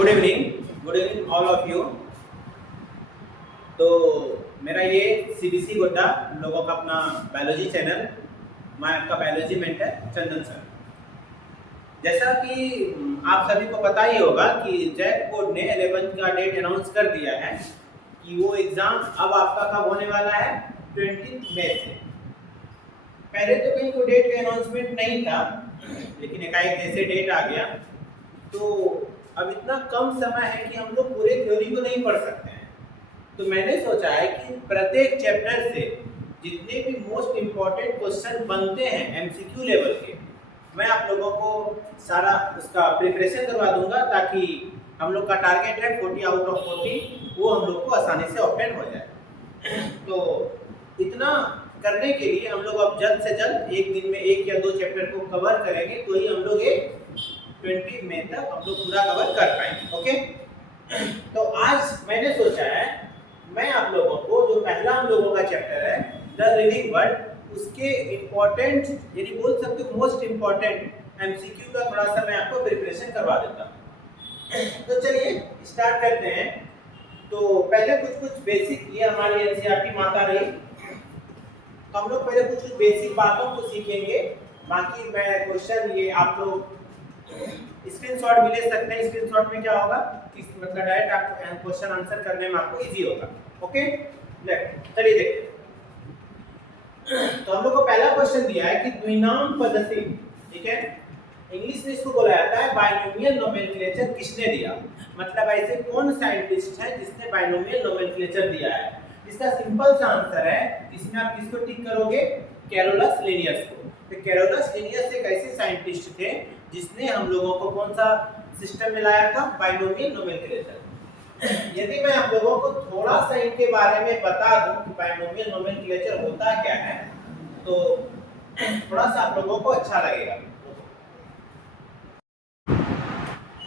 Good evening all of you. तो मेरा ये सीबीसी गोड्डा लोगों का अपना बायोलॉजी चैनल, मैं आपका बायोलॉजी मेंटर चंदन सर। जैसा कि आप सभी को पता ही होगा कि जैक बोर्ड ने 11th का डेट अनाउंस कर दिया है कि वो एग्ज़ाम अब आपका कब होने वाला है, 20 मई से। पहले तो कहीं कोई डेट का अनाउंसमेंट नहीं था, लेकिन एकाएक जैसे डेट आ गया तो अब इतना कम समय है कि हम लोग पूरे थ्योरी को नहीं पढ़ सकते हैं। तो मैंने सोचा है कि प्रत्येक चैप्टर से जितने भी मोस्ट इम्पॉर्टेंट क्वेश्चन बनते हैं एमसीक्यू लेवल के, मैं आप लोगों को सारा उसका प्रिपरेशन करवा दूंगा, ताकि हम लोग का टारगेट है 40 आउट ऑफ 40, वो हम लोग को आसानी से ऑब्टेन हो जाए। तो इतना करने के लिए हम लोग अब जल्द से जल्द एक दिन में 1 या 2 चैप्टर को कवर करेंगे, तो ही हम लोग 20 मई तक हम लोग पूरा कवर कर पाएंगे। ओके, तो आज मैंने सोचा है मैं आप लोगों को जो पहला हम लोगों का चैप्टर है द लिविंग वर्ल्ड, उसके इम्पोर्टेंट यानी बोल सकते हो मोस्ट इम्पोर्टेंट एमसीक्यू का थोड़ा सा मैं आपको प्रिपरेशन करवा देता हूँ। तो चलिए स्टार्ट करते हैं। तो पहले कुछ बेसिक, ये हमारी एनसीईआरटी माता रही, तो हम लोग पहले कुछ बेसिक बातों को सीखेंगे। बाकी मैं क्वेश्चन ये आप लोग स्क्रीनशॉट भी ले सकते हैं। स्क्रीनशॉट में क्या होगा कि मतलब डायरेक्ट आपको क्वेश्चन आंसर करने में आपको इजी होगा। ओके, चलिए देखते हैं। तो हम लोग को पहला क्वेश्चन दिया है कि द्विनाम पद्धति, ठीक है, इंग्लिश में इसको बोला जाता है बायनोमियल नोमेनक्लेचर किसने दिया। मतलब ऐसे कौन साइंटिस्ट है जिसने बायनोमियल नोमेनक्लेचर दिया है। इसका सिंपल सा आंसर है, इसमें आप किसको टिक करोगे, कैरोलस लिनियस को। तो कैरोलस लिनियस एक ऐसे साइंटिस्ट थे जिसने हम लोगों को कौन सा सिस्टम में लाया था, बायनोमियल नोमेनक्लेचर। यदि मैं आप लोगों को थोड़ा सा इनके बारे में बता दूं कि बायनोमियल नोमेनक्लेचर होता क्या है, तो थोड़ा सा आप लोगों को अच्छा लगेगा।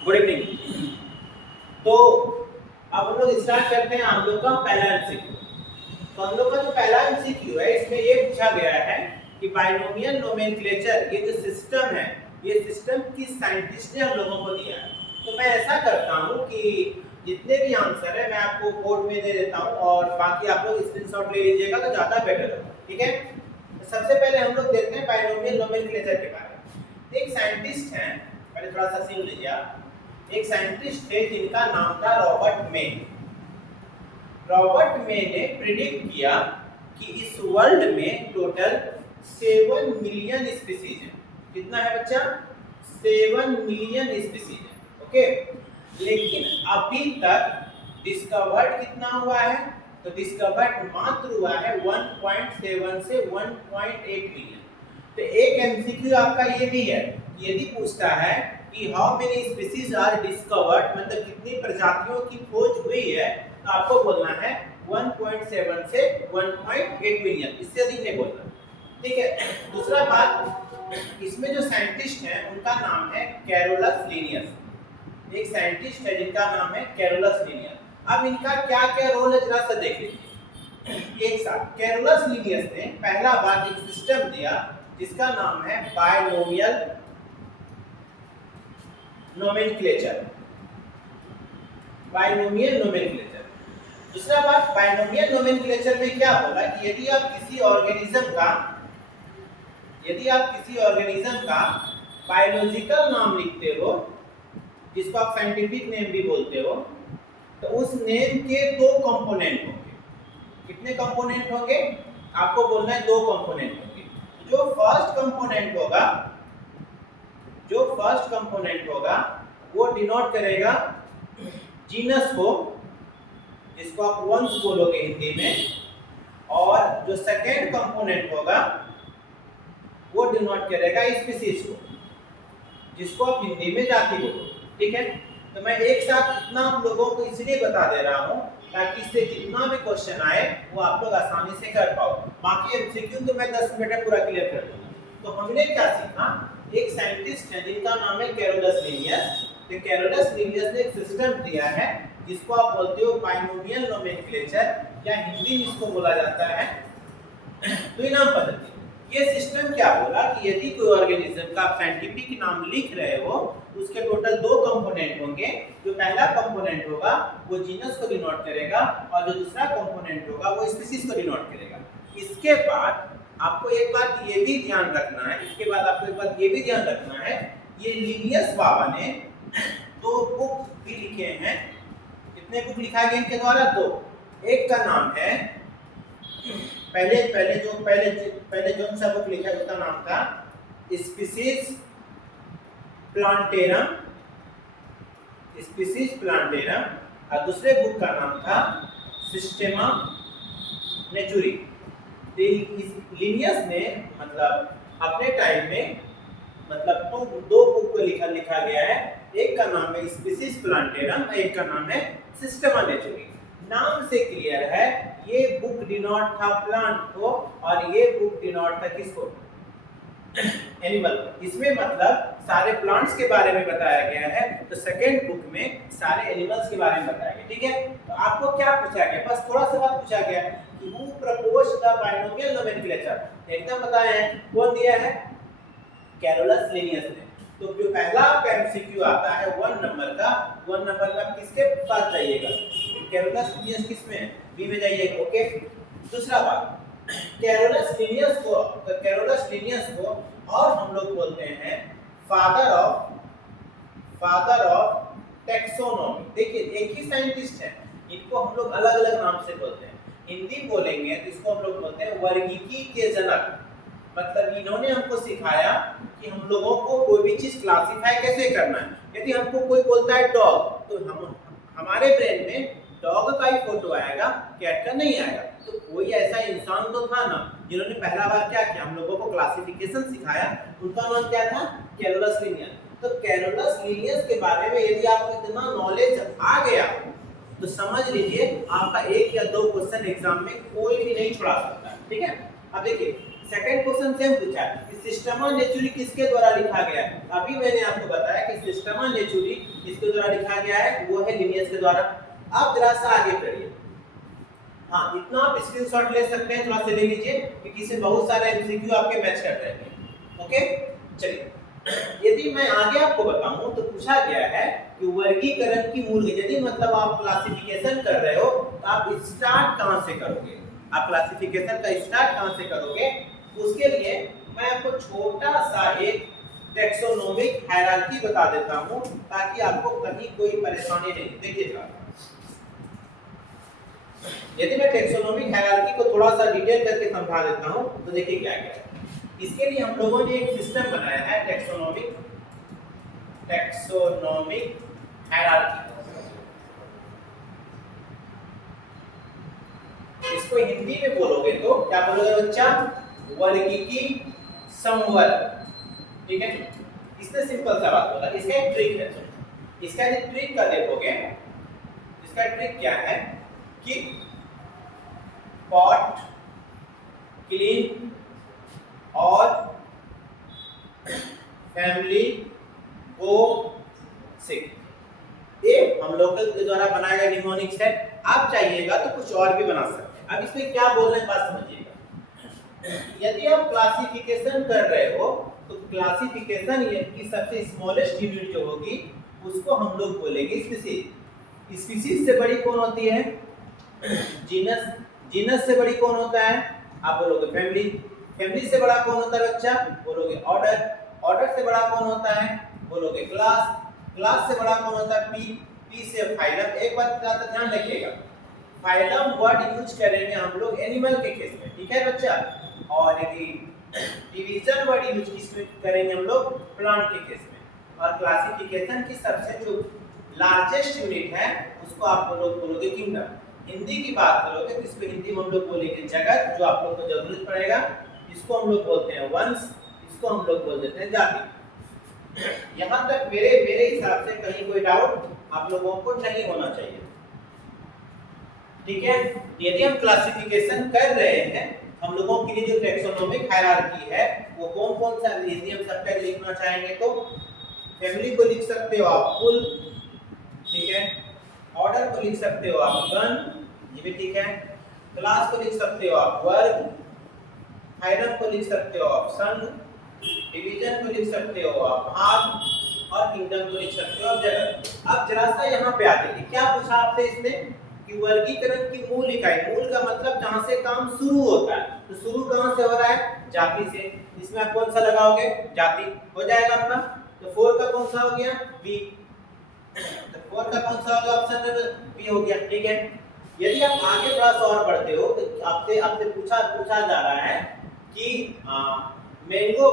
Good evening. तो अब हम लोग स्टार्ट करते हैं हम लोग का पहला एमसीक्यू। तो हम लोग का जो पहला एमसीक्यू है, इसमें ये पूछा गया है कि बायनोमियल नोमेनक्लेचर, ये जो सिस्टम है, ये सिस्टम किस साइंटिस्ट ने हम लोगों को दिया है। तो मैं ऐसा करता हूं कि जितने भी आंसर है मैं आपको बोर्ड में दे देता हूं, और बाकी आप लोग स्क्रीनशॉट ले लीजिएगा तो ज्यादा बेटर होगा। ठीक है, तो सबसे पहले हम लोग देखते हैं बायनोमियल नोमेनक्लेचर के बारे में। एक साइंटिस्ट हैं, पहले थोड़ा सा सुन लीजिए आप। एक साइंटिस्ट थे जिनका नाम था रॉबर्ट मे। रॉबर्ट मे ने प्रिडिक्ट किया कि इस वर्ल्ड में टोटल 7 मिलियन स्पीसीज है। कितना है बच्चा, 7 मिलियन स्पीसीज है। ओके, लेकिन अभी तक डिस्कवर्ड कितना हुआ है, तो डिस्कवर्ड मात्र हुआ है 1.7 से 1.8 मिलियन। तो एक एमसीक्यू आपका ये भी है, यदि पूछता है कि how many species are discovered, मतलब कितनी प्रजातियों की खोज हुई है, तो आपको बोलना है 1.7 से 1.8 मिलियन, इससे अधिक नहीं बोलना। ठीक है, दूसरा बात, इसमें जो साइंटिस्ट हैं उनका नाम है कैरोलस लिनियस। एक साइंटिस्ट है जिनका नाम है कैरोलस लिनियस। अब इनका क्या क्या रोल है जरा सा देख लीजिए एक साथ। कैरोलस लिनियस ने पहला बार एक सिस्टम दिया जिसका नाम है बायनोमियल नोमेनक्लेचर। Binomial nomenclature. दूसरा बात, बायनोमियल नोमेनक्लेचर में क्या बोला कि यदि आप किसी ऑर्गेनिज्म का बायोलॉजिकल नाम लिखते हो, जिसको आप साइंटिफिक नेम भी बोलते हो, तो उस नेम के 2 कंपोनेंट होंगे। कितने कंपोनेंट होंगे, आपको बोलना है 2 कंपोनेंट होंगे। जो फर्स्ट कंपोनेंट होगा वो डिनोट करेगा जीनस को, जिसको आप वंश बोलोगे हिंदी में, और जो सेकेंड कंपोनेंट होगा वो डिनोट करेगा स्पीसीज को, जिसको आप हिंदी में जाति बोलोगे। ठीक है, तो मैं एक साथ इतना आप लोगों को इसलिए बता दे रहा हूं ताकि इससे जितना भी क्वेश्चन आए वो आप लोग आसानी से कर पाओ। बाकी एमसीक्यू तो मैं 10 मिनट में पूरा क्लियर कर दूंगा। तो हमने क्या सीखा, एक साइंटिस्ट है जिनका नाम है कैरोलस लिनियस। तो कैरोलस लिनियस ने एक सिस्टम दिया है जिसको आप बोलते हो बायनोमियल नोमेनक्लेचर, या हिंदी में इसको बोला जाता है द्विनाम पद्धति। ये सिस्टम क्या बोला कि यदि कोई ऑर्गेनिज्म का आप साइंटिफिक नाम लिख रहे हो, उसके टोटल दो कंपोनेंट होंगे। जो पहला कंपोनेंट होगा वो जीनस को डिनोट करेगा और जो दूसरा कंपोनेंट होगा वो स्पीशीज को डिनोट करेगा। इसके बाद आपको एक बात ये भी ध्यान रखना है, ये लिनियस बाबा ने 2 बुक भी लिखे हैं। कितने बुक लिखा गया इनके द्वारा? 2। एक का नाम है पहले जो सा बुक लिखा है उसका नाम था स्पीशीज प्लांटेरम और दूसरे बुक का नाम था सिस्टेमा नेचुरी। लिनियस ने मतलब अपने टाइम में मतलब 2 बुक को लिखा गया है। एक का नाम है स्पीशीज प्लांटेरम, एक का नाम है सिस्टेमा नेचुरी। नाम से क्लियर है ये बुक डिनोट था प्लांट को और ये बुक डिनोट था किसको? एनिमल। इसमें मतलब सारे प्लांट्स के बारे में बताया गया है, तो सेकंड बुक में सारे एनिमल्स के बारे में बताया गया। ठीक है, तो आपको क्या पूछा गया? बस थोड़ा सा बात पूछा गया कि who proposed the binomial nomenclature. एकदम बताया है, कौन दिया है? कैरोलस लिनियस ने। तो जो पहला आपका एमसीक्यू आता है 1 नंबर का किसके पास जाइएगा? कैरोलस लिनियस किसमें है? बी में जाइएगा। ओके, दूसरा बात, कैरोलस लिनियस को और हम लोग बोलते हैं फादर ऑफ टैक्सोनॉमी। देखिए एक ही साइंटिस्ट है, इनको हम लोग अलग अलग नाम से बोलते हैं। हिंदी बोलेंगे तो इसको हम लोग बोलते हैं वर्गीकी के जनक। मतलब इन्होंने हमको सिखाया कि हम लोगों को कोई भी चीज क्लासिफाई कैसे करना है। यदि हमको कोई बोलता है डॉग, तो हमारे ब्रेन में डॉग का ही फोटो आएगा, कैट का नहीं आएगा। तो कोई ऐसा इंसान तो था ना जिन्होंने पहला बार क्या किया, हम लोगों को क्लासिफिकेशन सिखाया। उनका नाम क्या था? Carolus Linnaeus. तो कैरोलस लिनियस के बारे में यदि आपको इतना नॉलेज आ गया तो समझ लीजिए आपका 1 या 2 क्वेश्चन एग्जाम में कोई भी नहीं छुड़ा सकता। ठीक है, अब देखिए सेकंड क्वेश्चन सेम पूछा है कि सिस्टेमा नेचुरी किसके द्वारा लिखा गया है? अभी मैंने आपको बताया कि सिस्टेमा नेचुरी किसके द्वारा लिखा गया है, वो है लिनियस के द्वारा। अब जरा सा आगे करिए। हाँ, इतना आप स्क्रीनशॉट ले सकते हैं, थोड़ा सा ले लीजिए क्योंकि इससे बहुत सारे एमसीक्यू आपके मैच कर रहे हैं। ओके, चलिए यदि मैं आगे आपको बताऊं तो पूछा गया है कि वर्गीकरण की मूल, यदि मतलब आप क्लासिफिकेशन कर रहे हो तो आप स्टार्ट कहां से करोगे? आप क्लासिफिकेशन का स्टार्ट कहां से करोगे? उसके लिए मैं आपको छोटा सा एक टैक्सोनॉमिक हायरार्की बता देता हूं ताकि आपको कहीं कोई परेशानी नहीं। देखिएगा, यदि मैं टैक्सोनॉमिक हायरार्की को थोड़ा सा डिटेल करके समझा देता हूं तो देखिए क्या क्या है। इसके लिए हम लोगों ने एक सिस्टम बनाया है टैक्सोनॉमिक हायरार्की। इसको हिंदी में बोलोगे तो क्या बोलोगे बच्चा? वर्गीकी संवर्ग। ठीक है, इसने सिंपल सा बात बोला। इसका एक ट्रिक है। इसका जो ट्रिक का देखोगे, इसका ट्रिक क्या है कि पॉट, क्लीन और फैमिली को सिक, ये हम लोकल के द्वारा बनाया गया निमोनिक्स है। आप चाहिएगा तो कुछ और भी बना सकते हैं। अब इसमें क्या बोल रहे हैं बात समझिएगा। यदि आप क्लासिफिकेशन कर रहे हो तो क्लासिफिकेशन की सबसे स्मॉलेस्ट यूनिट जो होगी उसको हम लोग बोलेंगे स्पीशीज। स्पीशीज से बड़ी कौन होती है? जीनस। जीनस से बड़ी कौन होता है? आप बोलोगे फैमिली। फैमिली से बड़ा कौन होता है बच्चा? बोलोगे ऑर्डर। ऑर्डर से बड़ा कौन होता है? बोलोगे क्लास। क्लास से बड़ा कौन होता है? पी। पी से फाइलम। एक बात का ध्यान रखिएगा, फाइलम वर्ड यूज करेंगे हम लोग एनिमल के केस में। ठीक है बच्चा, और यदि डिवीजन वर्ड यूज किसमें करेंगे हम लोग? प्लांट के केस में। और क्लासिफिकेशन की सबसे जो लार्जेस्ट यूनिट है उसको आप लोग बोलोगे किंगडम। हिंदी की बात करोगे तो इसको हिंदी में हम लोग बोलेंगे जगत, जो आप लोग को जरूरत पड़ेगा। इसको हम लोग बोलते हैं वंश, इसको हम लोग बोल देते हैं जाति। यहाँ तक मेरे हिसाब से कहीं कोई डाउट आप लोगों को नहीं होना चाहिए। ठीक है, यदि हम क्लासिफिकेशन कर रहे हैं, हम लोगों के लिए जो टैक्सोनॉमिक हायरार्की है वो कौन कौन सा, यदि हम सबका लिखना चाहेंगे तो फैमिली को लिख सकते हो आप फुल। ठीक है, ऑर्डर को लिख सकते हो आप गण, ये भी ठीक है। क्लास को लिख सकते हो आप वर्ग। थायरम को लिख सकते हो आप संघ, डिवीजन को लिख सकते हो आप भाग, और किंगडम को लिख सकते हो आप जगह। अब जरा सा यहाँ पे आते हैं, क्या पूछा आपसे इसमें कि वर्गीकरण की मूल इकाई, मूल का मतलब जहाँ से काम शुरू होता है, तो शुरू कहाँ से हो रहा है, जाति से। इसमें आप कौन सा लगाओगे, जाति, हो जाएगा अपना। तो 4 का कौन सा हो गया, बी, तो 4 का कौन सा होगा, ऑप्शन नंबर बी हो गया, ठीक है। यदि आप आगे थोड़ा सा और बढ़ते हो तो आपसे आपसे पूछा जा रहा है कि मैंगो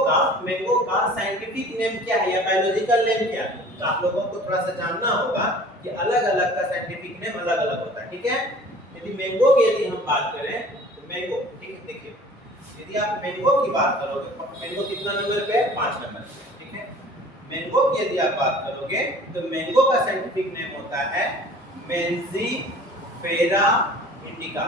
का साइंटिफिक नेम क्या है या बायोलॉजिकल नेम क्या है। तो आप लोगों को थोड़ा सा जानना होगा कि अलग अलग का साइंटिफिक नेम अलग अलग होता है, ठीक है। यदि मैंगो की यदि हम बात करें तो मैंगो, ठीक है, देखिए यदि आप मैंगो की बात करोगे, मैंगो कितना नंबर पे है, 5 नंबर पे, ठीक है। मैंगो की यदि आप बात करोगे तो मैंगो का साइंटिफिक नेम होता है मेंजीफेरा इंडिका,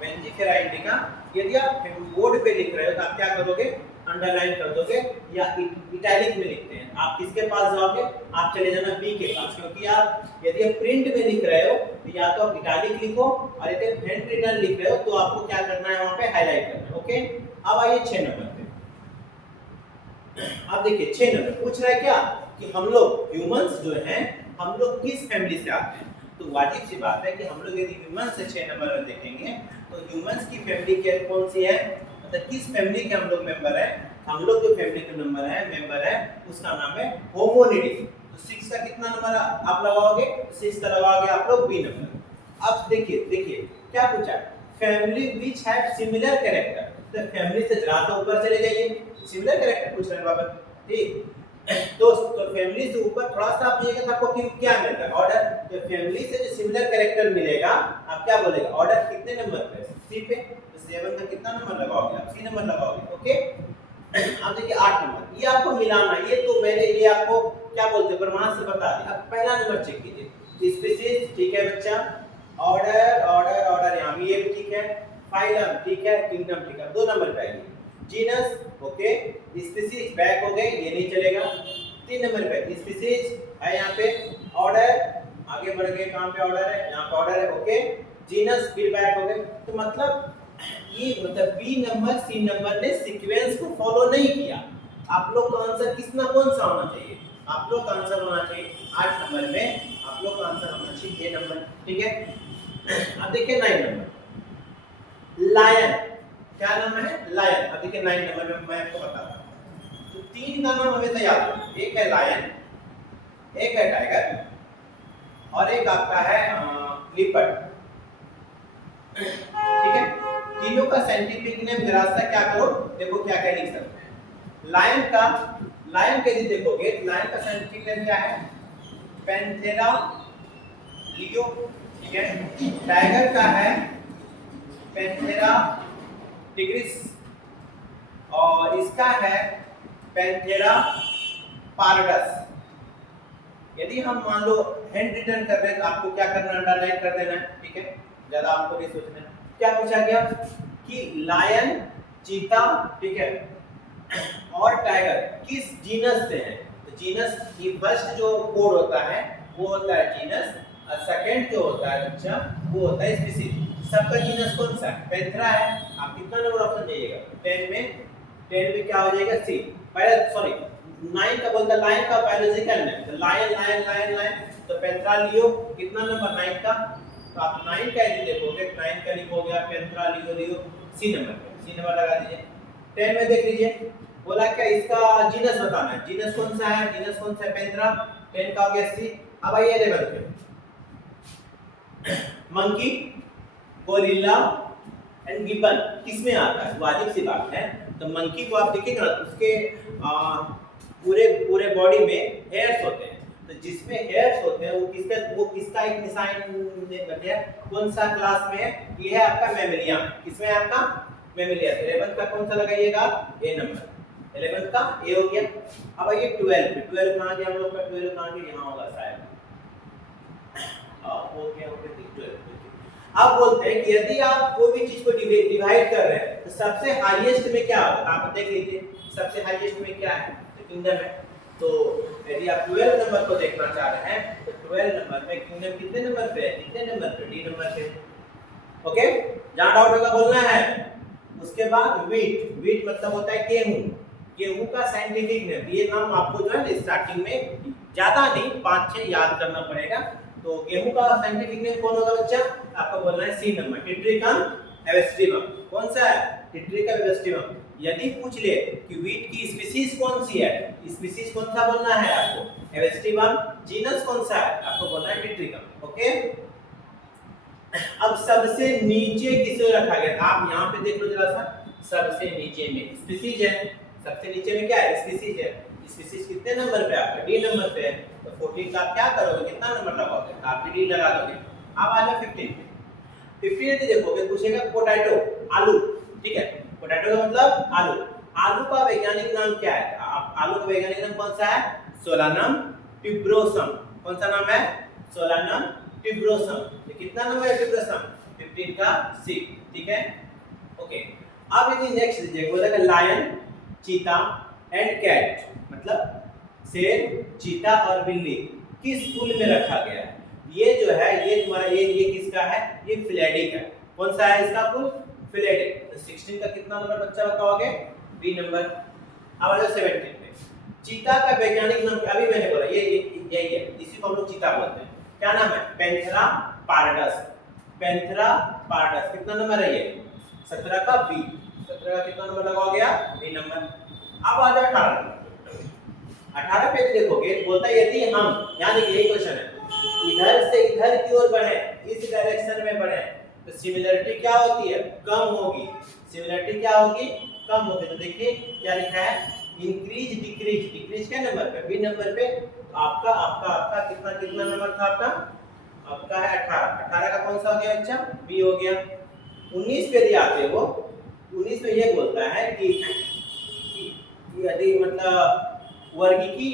मेंजीफेरा इंडिका। यदि आप बोर्ड पे लिख रहे हो तो आप क्या करोगे, अंडरलाइन कर दोगे या इटैलिक में लिखते हैं। आप किसके पास जाओगे, आप चले जाना बी के पास, क्योंकि आप यदि आप प्रिंट में लिख रहे हो तो या तो आप इटैलिक लिखो, और यदि आप हैंड रिटन लिख रहे हो तो आपको क्या करना है, वहां पे हाईलाइट करना है, ओके। अब आइए 6 नंबर पे। अब देखिए 6 नंबर पूछ रहा है क्या कि हम लोग ह्यूमंस जो हैं, हम लोग किस फैमिली से आते हैं। तो वाजिब सी बात है कि हम लोग यदि ह्यूमंस से 6 नंबर में देखेंगे तो ह्यूमंस की फैमिली क्या कौन सी है, मतलब किस फैमिली के हम लोग मेंबर हैं। हम लोग जो फैमिली के मेंबर है उसका नाम है होमोनिडी। तो 6 का कितना नंबर आप लगाओगे, 6 का लगाओगे आप लोग बी नंबर। अब देखिए क्या पूछा, family which have similar character. तो फैमिली से जरा सा ऊपर चले जाइए, सिमिलर कैरेक्टर पूछ रहे हैं बाबा, ठीक। तो फैमिली से ऊपर थोड़ा सा आप देखिए तो आपको क्या मिलेगा, ऑर्डर। तो फैमिली से जो सिमिलर कैरेक्टर मिलेगा आप क्या बोलेगा, ऑर्डर कितने नंबर पे, सी पे। तो 7 का कितना नंबर लगाओगे आप, सी नंबर लगाओगे, ओके। अब देखिए 8 नंबर, ये आपको मिलाना, ये तो मैंने ये आपको क्या बोलते हैं प्रमाण से बता दिया। अब पहला नंबर चेक कीजिए, स्पीशीज, ठीक है बच्चा, ऑर्डर ऑर्डर ऑर्डर, यहाँ भी ये ठीक है, फाइलम ठीक है, किंगडम ठीक है। 2 नंबर पे आइए, जीनस, ओके, स्पीशीज बैक हो गए, ये नहीं चलेगा। 3 नंबर पे स्पीशीज है, यहाँ पे ऑर्डर आगे बढ़ गए, कहाँ पे ऑर्डर है, यहाँ पे ऑर्डर है, ओके। जीनस फिर बैक हो गए। तो मतलब ये मतलब बी नंबर सी नंबर ने सीक्वेंस को फॉलो नहीं किया। आप लोग का आंसर कितना कौन सा होना चाहिए, आप लोग का आंसर होना चाहिए 8 नंबर में, आप लोग का आंसर होना चाहिए ए नंबर, ठीक है। अब देखिए 9 नंबर, लायन, क्या नाम है, लायन। अब देखिए 9 नंबर में मैं आपको बताता हूं, तो 3 का नाम हमेशा याद रखो, एक है लायन, एक है टाइगर, और एक आपका है लिपर्ड, ठीक है। तीनों का साइंटिफिक नेम जरा सा क्या करो, देखो क्या क्या लिख सकते हैं। लायन का यदि देखोगे, लायन का साइंटिफिक नेम क्या है, पैंथेरा लियो, ठीक है। टाइगर का है पैंथेरा टिग्रिस, और इसका है पैंथेरा पारडस। यदि हम मान लो हैंड रिटन कर रहे हैं तो आपको क्या करना है, अंडरलाइन कर देना है, ठीक है, ज्यादा आपको नहीं सोचना है। क्या पूछा गया कि लायन, चीता, ठीक है, और टाइगर किस जीनस से है। तो जीनस की फर्स्ट जो कोड होता है वो होता है जीनस, और सेकंड जो होता है बच्चा वो होता है स्पीशीज। सबका जीनस कौन सा है, पैंथेरा है। आप कितना नंबर ऑप्शन जाइएगा, 10 में क्या हो जाएगा, सी। पहले सॉरी 9 का बोलता है लायन का बायोलॉजिकल नेम, तो लायन लायन लायन लायन, तो पैंथेरा लियो कितना नंबर 9 का। तो आप 9 का यदि देखोगे 9 का लिखोगे आप पैंथेरा लियो लियो, सी नंबर पे, सी नंबर लगा दीजिए। 10 में देख लीजिए, बोला क्या इसका जीनस बताना है, जीनस कौन सा है, जीनस कौन सा है, पैंथेरा। 10 का हो गया सी। अब आइए 11 पे, मंकी, गोरिल्ला एंड गिब्बन किसमें आता है, वाजिब सी बात है। तो मंकी को आप देखिएगा उसके पूरे बॉडी में हेयर्स होते हैं, तो जिसमें हेयर्स होते हैं वो किसका एक निशान बताया, कौन सा क्लास में है, ये है आपका मैमेलियन। किसमें है आपका मैमेलियन। 11 का कौन सा लगाइएगा, ए नंबर, 11 का ए हो गया। अब आइए 12 पे, 12 कहां गया हम लोग का, 12 कहां गया, यहां होगा शायद, हो गया 12। अब बोलते हैं कि यदि आप कोई भी चीज को डिवाइड कर रहे हैं तो सबसे हाईएस्ट में क्या होगा, आप देख लीजिए सबसे हाईएस्ट में क्या है, तो किंगडम है। तो यदि आप 12 नंबर को देखना चाह रहे हैं तो 12 नंबर में किंगडम कितने नंबर पे है, कितने नंबर पे, डी नंबर पे, ओके। जहां डाउट होगा बोलना है, उसके बाद वीट, वीट मतलब होता है गेहूं, गेहूं का साइंटिफिक नेम। ये नाम आपको जो है ना स्टार्टिंग में ज्यादा नहीं 5-6 याद करना पड़ेगा। तो गेहूं का साइंटिफिक नेम कौन होगा बच्चा? आपको बोलना है सी नंबर, टिट्रिकम एवेस्टिवम। कौन सा है? टिट्रिकम एवेस्टिवम। यदि पूछ ले कि वीट की स्पीशीज कौन सी है, स्पीशीज कौन सा बोलना है आपको? एवेस्टिवम। जीनस कौन सा है? आपको बोलना है टिट्रिकम। ओके, अब सबसे नीचे किसे रखा गया? आप यहाँ पे देख लो जरा सा, सबसे नीचे में स्पीशीज है। सबसे नीचे में क्या है? स्पीशीज है। स्पीशीज कितने नंबर पे? आपका डी नंबर पे है। तो 14 का आप क्या करोगे? कितना नंबर लगाओगे? आप डी लगा दोगे। अब आ जाओ 15 पे। 15 पे देखोगे, पूछेगा पोटैटो, आलू। ठीक है, पोटैटो का मतलब आलू। आलू का वैज्ञानिक नाम क्या है? आलू का वैज्ञानिक नाम कौन सा है? Solanum tuberosum. कौन सा नाम है? Solanum tuberosum. ये कितना नंबर है ट्यूबरोसम? 15 का सी। ठीक है, ओके। अब यदि नेक्स्ट देखिए, बोलेगा लायन, चीता एंड कैट, मतलब शेर, चीता और बिल्ली किस कुल में रखा गया है? ये जो है ये तुम्हारा ये किसका है? ये फिलेडिक है। कौन सा है इसका कुल? फिलेडिक। तो 16 का कितना नंबर बच्चा बताओगे? B number. अब आ जाओ 17 पे। चीता का वैज्ञानिक नाम, अभी मैंने बोला ये यही है, इसी को हम लोग चीता बोलते हैं। क्या नाम है? Panthera pardus. Panthera pardus. कितना नंबर है ये? 17 का बी। 17 का कितना नंबर लगाओगे आप? B number. अब आ जाओ 18 पे। 18 पे देखोगे, बोलता है यदि हम, यहाँ देखिए यही क्वेश्चन है, इधर से इधर की ओर बढ़े, इस डायरेक्शन में बढ़े, तो सिमिलरिटी क्या होती है? कम होगी। सिमिलरिटी क्या होगी? कम होगी। तो देखिए क्या लिखा है? Increase decrease. डिक्रीज क्या नंबर पे? बी नंबर पे। आपका आपका आपका कितना कितना नंबर था आपका? आपका है 18। 18 का कौन सा हो गया बच्चा? बी हो गया। 19 पे यदि आते हो, 19 में ये बोलता है कि यदि मतलब वर्गीकी,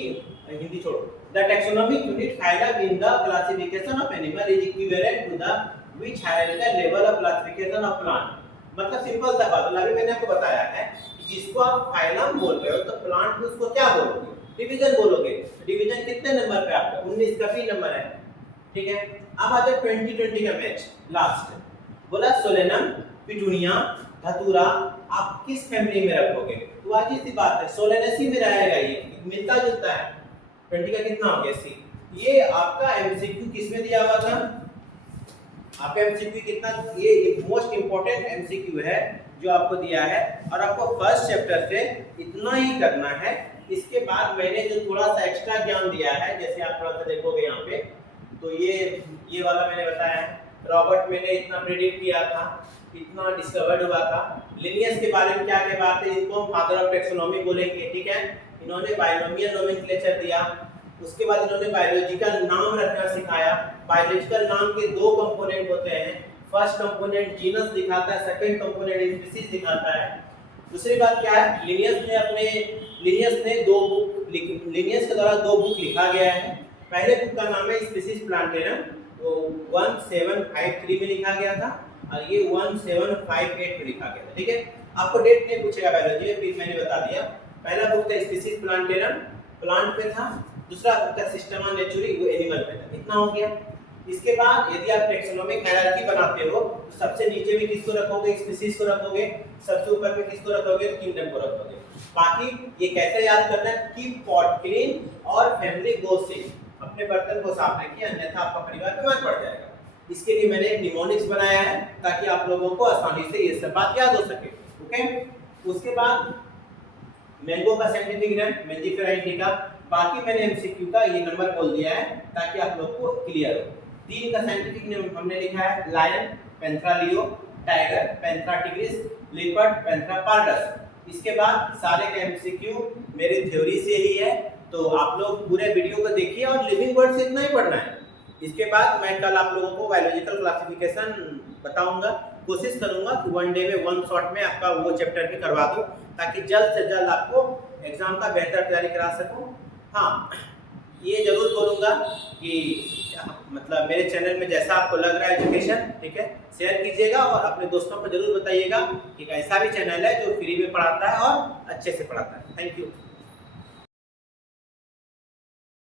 हिंदी छोड़ो, the taxonomic unit phylum in the classification of animal is equivalent to the which hierarchical level of classification of plant. मतलब सिंपल सा बात, अभी मैंने आपको बताया है कि जिसको आप फाइलम बोल रहे हो तो प्लांट में उसको क्या बोलोगे? डिवीजन बोलोगे। डिवीजन कितने नंबर पे आपका? 19 का बी नंबर है। ठीक है, अब आ जाओ 2020 का मैच लास्ट। बोला सोलेनम, पिटूनिया, धतूरा आप किस फैमिली में रखोगे? तो आज सी बात है, सोलेनेसी में रहेगा, ये मिलता जुलता है। 20 का कितना हो गया? सी। ये आपका एमसीक्यू किस में दिया हुआ था? आपका एमसीक्यू कितना, ये मोस्ट इंपोर्टेंट एमसीक्यू है जो आपको दिया है, और आपको फर्स्ट चैप्टर से इतना ही करना है। इसके बाद मैंने जो थोड़ा सा एक्स्ट्रा ज्ञान दिया है, जैसे आप थोड़ा सा देखोगे यहाँ पे, तो ये वाला मैंने बताया है। रॉबर्ट मैंने इतना प्रेडिक्ट किया था, इतना डिस्कवर्ड हुआ था। लिनियस के बारे में क्या क्या बात है, इनको फादर ऑफ टैक्सोनॉमी बोलेंगे। ठीक है, इन्होंने बायनोमियल नोमेनक्लेचर दिया। उसके बाद इन्होंने बायोलॉजिकल नाम रखना सिखाया। बायोलॉजिकल नाम के 2 कंपोनेंट होते हैं। फर्स्ट कंपोनेंट जीनस दिखाता है, सेकंड कंपोनेंट स्पीशीज दिखाता है। दूसरी बात क्या है, लिनियस ने 2 बुक, लिनियस के द्वारा 2 बुक लिखा गया है। पहले बुक का नाम है स्पीशीज प्लांटेरम, वो 1753 में लिखा गया था, और ये 1758 में लिखा गया था। ठीक है, आपको डेट नहीं पूछेगा बायोलॉजी में, मैंने बता दिया। पहला बुक था स्पीशीज प्लांटेरम, प्लांट पे था। दूसरा बुक था सिस्टमा नेचुरी, वो एनिमल पे था। इतना हो गया। इसके बाद यदि आप टैक्सोनॉमिक हायरार्की बनाते हो तो सबसे नीचे में किसको रखोगे? स्पीशीज को रखोगे। सबसे ऊपर में किसको रखोगे? किंगडम को रखोगे। बाकी ये कैसे याद करना है? कीप पॉट क्लीन और फैमिली गो सेफ। अपने बर्तन को साफ रखिए, अन्यथा आपका परिवार बीमार पड़ जाएगा। इसके लिए मैंने एक निमोनिक्स बनाया है ताकि आप लोगों को आसानी से ये सब बात याद हो सके। ओके, उसके बाद मैंगो का साइंटिफिक नेम मैंजिफेरा इंडिका। बाकी मैंने एमसीक्यू का ये नंबर बोल दिया है ताकि आप लोग को क्लियर हो। 3 का साइंटिफिक नेम हमने लिखा है lion, Panthera leo, tiger, Panthera tigris, leopard, Panthera pardus. इसके बाद सारे का एमसीक्यू मेरी थ्योरी से ही है, तो आप लोग पूरे वीडियो को देखिए और लिविंग वर्ड से इतना ही पढ़ना है। इसके बाद मैं कल आप लोगों को बायोलॉजिकल क्लासिफिकेशन बताऊंगा। कोशिश करूंगा कि 1 डे में 1 शॉट में आपका वो चैप्टर भी करवा दूं, ताकि जल्द से जल्द आपको एग्जाम का बेहतर तैयारी करा सकूं। हाँ, ये जरूर बोलूँगा कि मतलब मेरे चैनल में जैसा आपको लग रहा है एजुकेशन, ठीक है, शेयर कीजिएगा और अपने दोस्तों को जरूर बताइएगा कि ऐसा भी चैनल है जो फ्री में पढ़ाता है और अच्छे से पढ़ाता है। Thank you.